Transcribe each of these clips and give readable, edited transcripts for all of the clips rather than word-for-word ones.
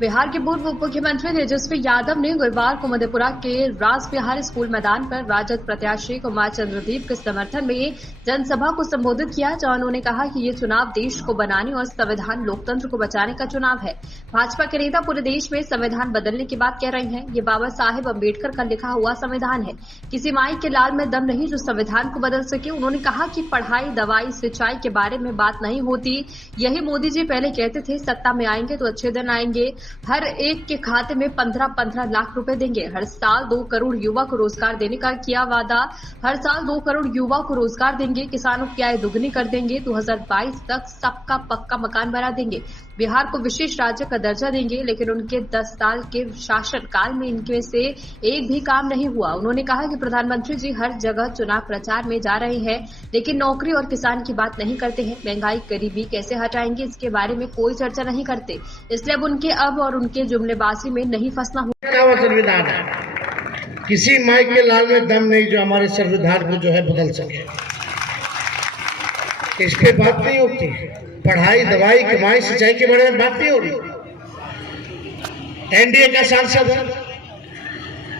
बिहार के पूर्व उप मुख्यमंत्री तेजस्वी यादव ने गुरुवार को मधेपुरा के रासबिहार स्कूल मैदान पर राजद प्रत्याशी कुमार चंद्रदीप के समर्थन में जनसभा को संबोधित किया, जहां उन्होंने कहा कि ये चुनाव देश को बनाने और संविधान लोकतंत्र को बचाने का चुनाव है। भाजपा के नेता पूरे देश में संविधान बदलने की बात कह रहे हैं। ये बाबा साहेब अम्बेडकर का लिखा हुआ संविधान है, किसी माई के लाल में दम नहीं जो संविधान को बदल सके। उन्होंने कहा कि पढ़ाई, दवाई, सिंचाई के बारे में बात नहीं होती। यही मोदी जी पहले कहते थे, सत्ता में आएंगे तो अच्छे दिन आएंगे, हर एक के खाते में 15-15 लाख रुपए देंगे, हर साल 2 करोड़ युवा को रोजगार देने का किया वादा, हर साल 2 करोड़ युवा को रोजगार देंगे, किसानों की आय दुगनी कर देंगे, 2022 तक सबका पक्का मकान बना देंगे, बिहार को विशेष राज्य का दर्जा देंगे। लेकिन उनके 10 साल के शासन काल में इनके से एक भी काम नहीं हुआ। उन्होंने कहा कि प्रधानमंत्री जी हर जगह चुनाव प्रचार में जा रहे हैं, लेकिन नौकरी और किसान की बात नहीं करते हैं। महंगाई, गरीबी कैसे हटाएंगे, इसके बारे में कोई चर्चा नहीं करते। इसलिए अब उनके और उनके जुमलेबाजी में नहीं फंसना होगा। संविधान है, किसी माई के लाल में दम नहीं जो हमारे संविधान को जो है बदल सके। इस पे बात नहीं होती। पढ़ाई, दवाई, कमाई, सिंचाई के बारे में बात नहीं हो रही। एनडीए का सांसद है,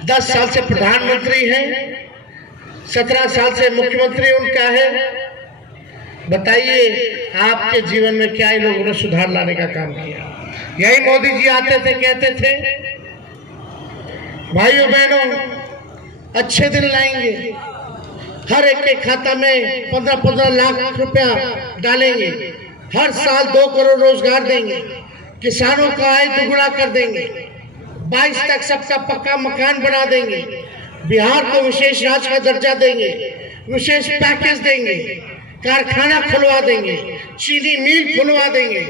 10 साल से प्रधानमंत्री हैं, 17 साल से मुख्यमंत्री उनका है। बताइए आपके जीवन में क्या इन लोगों ने सुधार लाने का काम किया? यही मोदी जी आते थे, कहते थे भाइयों बहनों अच्छे दिन लाएंगे, हर एक के खाता में 15-15 लाख रुपया डालेंगे, हर साल 2 करोड़ रोजगार देंगे, किसानों का आय दुगुना कर देंगे, 22 तक सबका पक्का मकान बना देंगे, बिहार को विशेष राज्य का दर्जा देंगे, विशेष पैकेज देंगे, कारखाना खुलवा देंगे, चीनी मिल खुलवा देंगे।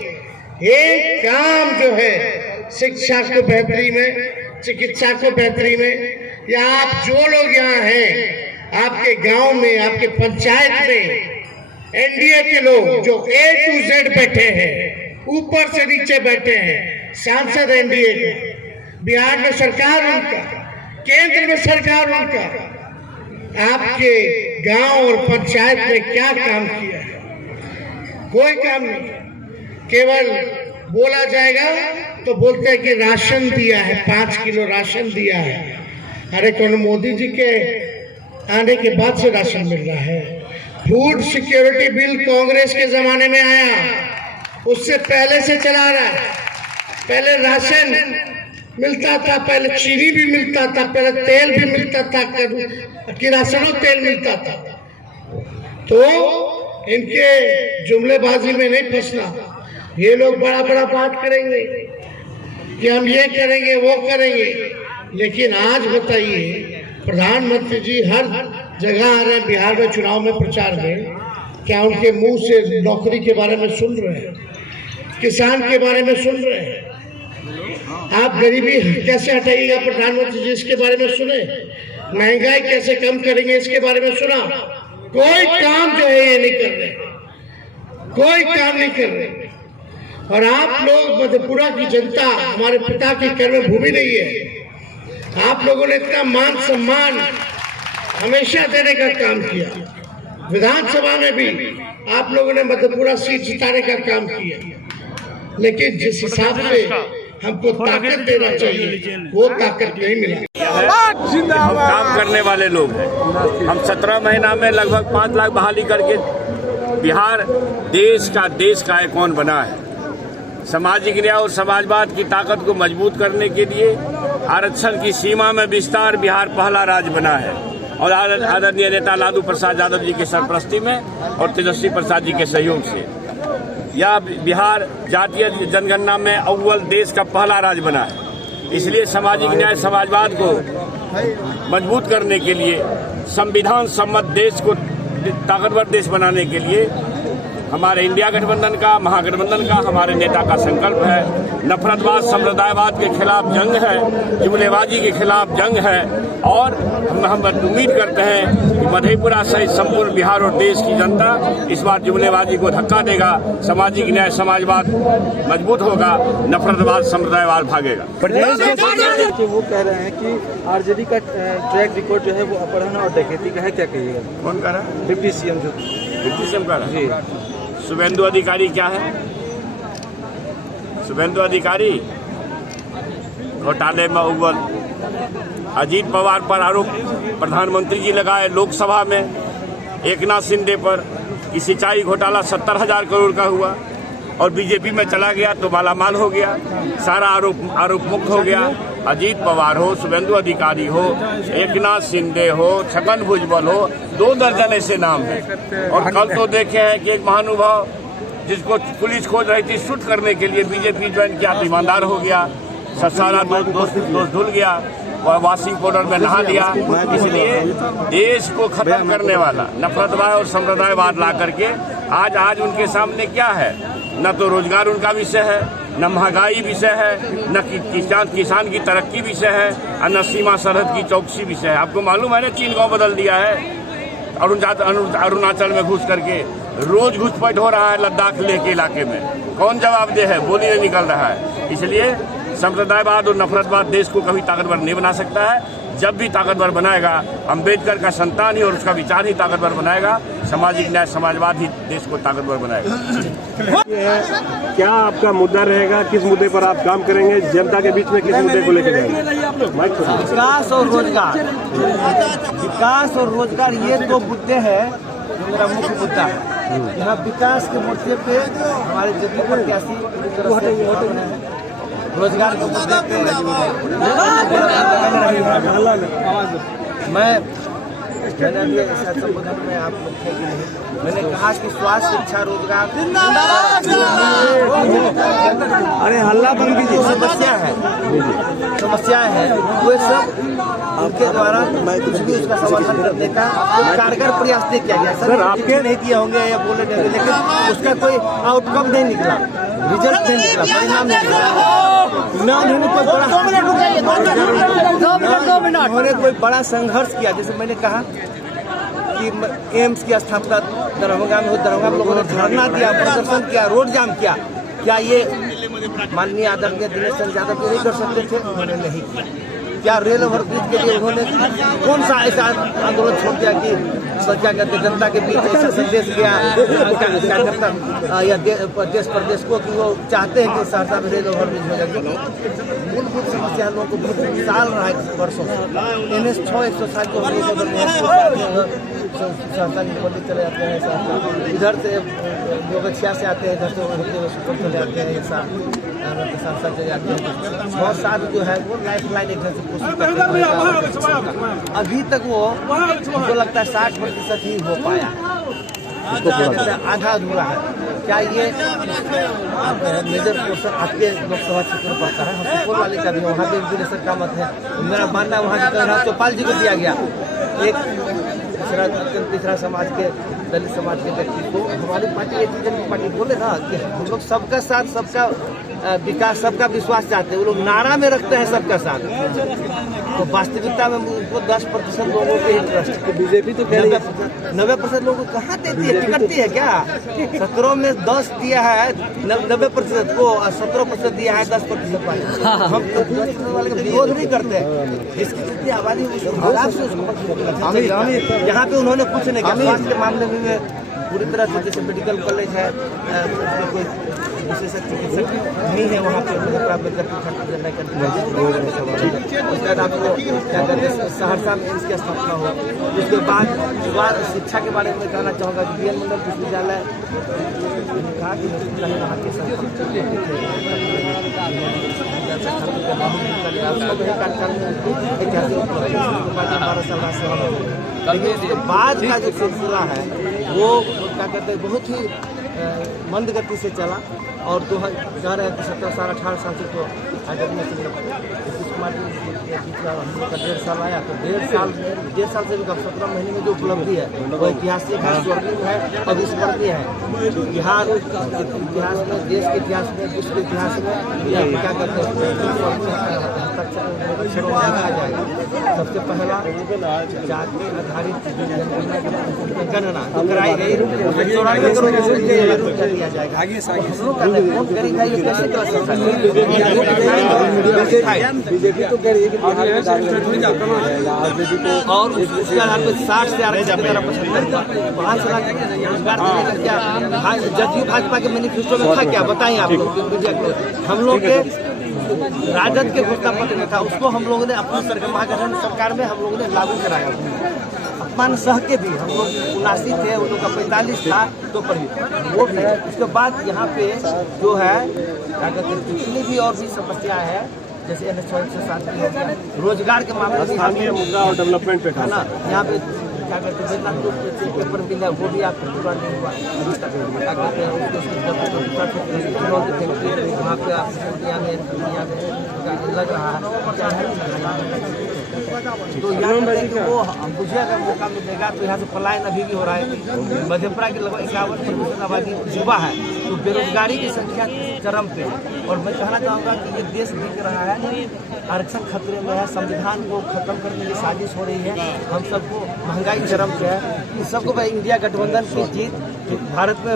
एक काम जो है शिक्षा को बेहतरी में, चिकित्सा को बेहतरी में, या आप जो लोग यहाँ हैं आपके गांव में, आपके पंचायत में एनडीए के लोग जो A to Z बैठे हैं, ऊपर से नीचे बैठे हैं, सांसद एनडीए के, बिहार में सरकार उनका, केंद्र में सरकार उनका, आपके गांव और पंचायत में क्या काम किया है? कोई काम नहीं। केवल बोला जाएगा तो बोलते हैं कि राशन दिया है, 5 किलो राशन दिया है। अरे कौन मोदी जी के आने के बाद से राशन मिल रहा है? फूड सिक्योरिटी बिल कांग्रेस के जमाने में आया, उससे पहले से चला रहा है। पहले राशन मिलता था, पहले चीनी भी मिलता था, पहले तेल भी मिलता था, किरासनो तेल मिलता था। तो इनके जुमलेबाजी में नहीं फंसना। ये लोग बड़ा बड़ा बात करेंगे कि हम ये करेंगे, वो करेंगे, लेकिन आज बताइए प्रधानमंत्री जी हर जगह आ रहे हैं बिहार में चुनाव में, प्रचार में, क्या उनके मुंह से नौकरी के बारे में सुन रहे हैं? किसान के बारे में सुन रहे हैं? आप गरीबी कैसे हटाइएगा प्रधानमंत्री जी इसके बारे में सुने? महंगाई कैसे कम करेंगे इसके बारे में सुना? कोई काम जो है ये नहीं कर रहे, कोई काम नहीं कर रहे। और आप लोग मधेपुरा की जनता हमारे पिता की कर्म भूमि नहीं है। आप लोगों ने इतना मान सम्मान हमेशा देने का काम किया। विधानसभा में भी आप लोगों ने मधेपुरा सीट जिताने का काम किया, लेकिन जिस हिसाब से हमको ताकत देना चाहिए वो ताकत नहीं मिला। हम काम करने वाले लोग हैं। हम 17 महीना में लगभग 5 लाख बहाली करके बिहार देश का आइकॉन बना है। सामाजिक न्याय और समाजवाद की ताकत को मजबूत करने के लिए आरक्षण की सीमा में विस्तार बिहार पहला राज्य बना है। और आदरणीय नेता लालू प्रसाद यादव जी की सरपरस्ती में और तेजस्वी प्रसाद जी के सहयोग से यह बिहार जातीय जनगणना में अव्वल देश का पहला राज्य बना है। इसलिए सामाजिक न्याय समाजवाद को मजबूत करने के लिए, संविधान सम्मत देश को ताकतवर देश बनाने के लिए हमारे इंडिया गठबंधन का, महागठबंधन का, हमारे नेता का संकल्प है। नफरतवाद, संप्रदायवाद के खिलाफ जंग है, जुमलेबाजी के खिलाफ जंग है। और हम उम्मीद करते हैं कि मधेपुरा सहित संपूर्ण बिहार और देश की जनता इस बार जुमलेबाजी को धक्का देगा, सामाजिक न्याय समाजवाद मजबूत होगा, नफरतवाद, संप्रदायवाद भागेगा। वो कह रहे हैं कि आरजेडी का ट्रैक रिकॉर्ड जो है वो अपहरण और डकैती का है, क्या कहिएगा? कौन कह रहा है? डिप्टी सीएम जो कह रहा है जी। शुभेंदु अधिकारी क्या है? शुभेंदु अधिकारी घोटाले में उगल अजीत पवार पर आरोप प्रधानमंत्री जी लगाए लोकसभा में, एकनाथ शिंदे पर कि सिंचाई घोटाला 70,000 करोड़ का हुआ और बीजेपी में चला गया तो मालामाल हो गया, सारा आरोप मुक्त हो गया। अजीत पवार हो, शुभेंदु अधिकारी हो, एकनाथ शिंदे हो, छगन भुजबल हो, 2 दर्जन ऐसे नाम हैं। और कल तो देखे हैं कि एक महानुभाव जिसको पुलिस खोज रही थी शूट करने के लिए बीजेपी ज्वाइन किया, ईमानदार हो गया, सारा दोस्त धुल गया, वॉशिंग पाउडर में नहा लिया। इसलिए देश को खत्म करने वाला नफरतवाद और संप्रदायवाद ला करके आज उनके सामने क्या है? न तो रोजगार उनका विषय है, न महंगाई विषय है, न किसान की तरक्की विषय है, और न सीमा सरहद की चौकसी विषय है। आपको मालूम है ना, 3 गांव बदल दिया है अरुणाचल में घुस करके, रोज घुसपैठ हो रहा है लद्दाख लेह के इलाके में। कौन जवाबदेह है? बोली नहीं निकल रहा है। इसलिए संप्रदायवाद और नफरतवाद देश को कभी ताकतवर नहीं बना सकता है। जब भी ताकतवर बनाएगा अम्बेडकर का संतान ही और उसका विचार ही ताकतवर बनाएगा। सामाजिक न्याय समाजवाद ही देश को ताकतवर बनाएगा। क्या आपका मुद्दा रहेगा? किस मुद्दे पर आप काम करेंगे? जनता के बीच में किस मुद्दे को लेकर जाएंगे? विकास और रोजगार, विकास और रोजगार ये 2 मुद्दे हैं जो मेरा मुख्य मुद्दा है। यहाँ विकास के मुद्दे पे हमारे जदयू प्रत्याशी रोजगार के मुद्दे पे मैंने अभी ऐसा संबोधन में आप लोग थे कि नहीं, मैंने कहा कि स्वास्थ्य, शिक्षा, रोजगार अरे हल्ला बंद कीजिए। समस्याएं हैं वो सब उनके द्वारा कुछ भी उसका समाधान करने का कारगर प्रयास नहीं किया गया। सर आपके नहीं किए होंगे या बोले नहीं, लेकिन उसका कोई आउटकम नहीं निकला, रिजल्ट नहीं निकला, परिणाम नहीं निकला। उन्होंने कोई बड़ा संघर्ष किया। जैसे मैंने कहा कि एम्स की स्थापना दरभंगा में हो, दरभंगा में लोगों ने धरना दिया, प्रदर्शन किया, रोड जाम किया। क्या ये माननीय आदरणीय दिनेश चंद्र यादव नहीं कर सकते थे? उन्होंने नहीं किया। क्या रेल ओवरब्रिज के लिए उन्होंने कौन सा ऐसा आंदोलन छोड़ दिया कि क्या कहते जनता के बीच ऐसा संदेश गया कार्यकर्ता या देश प्रदेश को कि वो चाहते हैं कि सहरसा में रेल ओवरब्रिज हो जाए? मूलभूत समस्या लोगों को बहुत साल रहा है, वर्षों से। NH 6 160 को सहरसा निकलते चले जाते हैं, सहरसा इधर से योगक्षिया से आते हैं, इधर से होते हुए सुपर चले जाते हैं, एक साथ सहरसा चले जाते हैं। 6-7 जो है वो लाइफ लाइन एक से कोशिश करते हैं। अभी तक वो मुझको लगता है 60% ही हो पाया, आधा अधूरा है। क्या ये मेजर पोर्शन आपके लोकसभा क्षेत्र में पड़ता है? सुपौल वाले का भी वहाँ पे विश्लेषण का मत है। मेरा मानना वहाँ से चौपाल जी को दिया गया, एक तीसरा समाज के, दलित समाज के व्यक्ति को। हमारी पार्टी एक पार्टी बोले ना कि हम लोग सबका साथ, सबका विकास, सबका विश्वास चाहते हैं। वो लोग नारा में रखते हैं सबका साथ, तो वास्तविकता में उनको 10% लोगों के इंटरेस्ट। बीजेपी तो 90% लोगों को कहाँ देती है? टिकट दी है क्या? 17 में 10 दिया है 90% को, और 17% दिया है 10% वाले। हम 10% वाले का विरोध नहीं करते, जिसकी जितनी आबादी यहाँ पे उन्होंने कुछ नहीं किया। स्वास्थ्य के मामले में पूरी तरह से, जैसे मेडिकल कॉलेज है, उसमें कोई विशेषज्ञ चिकित्सक नहीं है वहाँ पे, उसके बाद आपको क्या कहते हैं सहरसा में इसकी स्थापना हो। उसके बाद शिक्षा के बारे में कहना चाहूँगा कि BN मंडल विश्वविद्यालय कहा कि वहाँ के ऐतिहासिक बाद का जो सिलसिला है वो क्या कहते हैं बहुत ही मंद गति से चला। और तो कह रहे हैं कि 17-18 साल से तो नीतीश कुमार हम लोग का 1.5 साल आया, तो 1.5 साल से भी कम 17 महीने में जो उपलब्धि है वो ऐतिहासिक है, स्वर्णिम है, अविस्मरणीय है। बिहार इतिहास में, देश के इतिहास में, विश्व के इतिहास में क्या कहते हैं अक्षरों में लिखा जाएगा। सबसे पहला जाति आधारित गणना कराई गई, 94 करोड़ दिया जाएगा। कौन करेगा ये? कैसे कर सकता है? बीजेपी तो कह रही है कि बिहार में और उसके आधार पर 60 से 5 लाख रोजगार देने का क्या जदयू भाजपा के मैनिफेस्टो में था? क्या बताएं आप लोग? हम लोग के राजद के घोषणा पत्र में था, उसको हम लोगों ने अपनी सरकार महागठबंधन सरकार में हम लोगों ने लागू कराया। अपमान सह के भी हम लोग 79 थे, उन लोग का 45 था तो पर वो भी। उसके बाद यहाँ पे जो है क्या कहते हैं, जितनी भी और भी समस्या है जैसे NH-107 की हो गया, रोजगार के मामले में स्थानीय मुद्दा और डेवलपमेंट पे है ना, यहाँ पे क्या कहते हैं वेतन जो पेपर मिल है वो भी आप पूरा नहीं हुआ। क्या कहते हैं वहाँ पे आप लग रहा है तो यहाँ पे वो मुझे अगर मौका मिलेगा तो यहाँ से पलायन अभी भी हो रहा है। मधेपुरा की लगभग 51% आबादी युवा है, तो बेरोजगारी की संख्या चरम पे। और मैं कहना चाहूँगा कि ये देश बिक रहा है, आरक्षण खतरे में है, संविधान को खत्म करने की साजिश हो रही है, हम सबको महंगाई चरम पे है। इन सबको इंडिया गठबंधन की जीत भारत में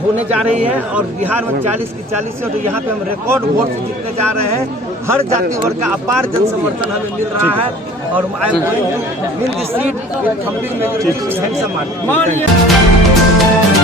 होने जा रही है और बिहार में 40 की 40 से, तो यहाँ पे हम रिकॉर्ड वोट से जीतने जा रहे हैं। हर जाति वर्ग का अपार जन समर्थन हमें मिल रहा है और I am going to win this seat with thumping majority handsome margin.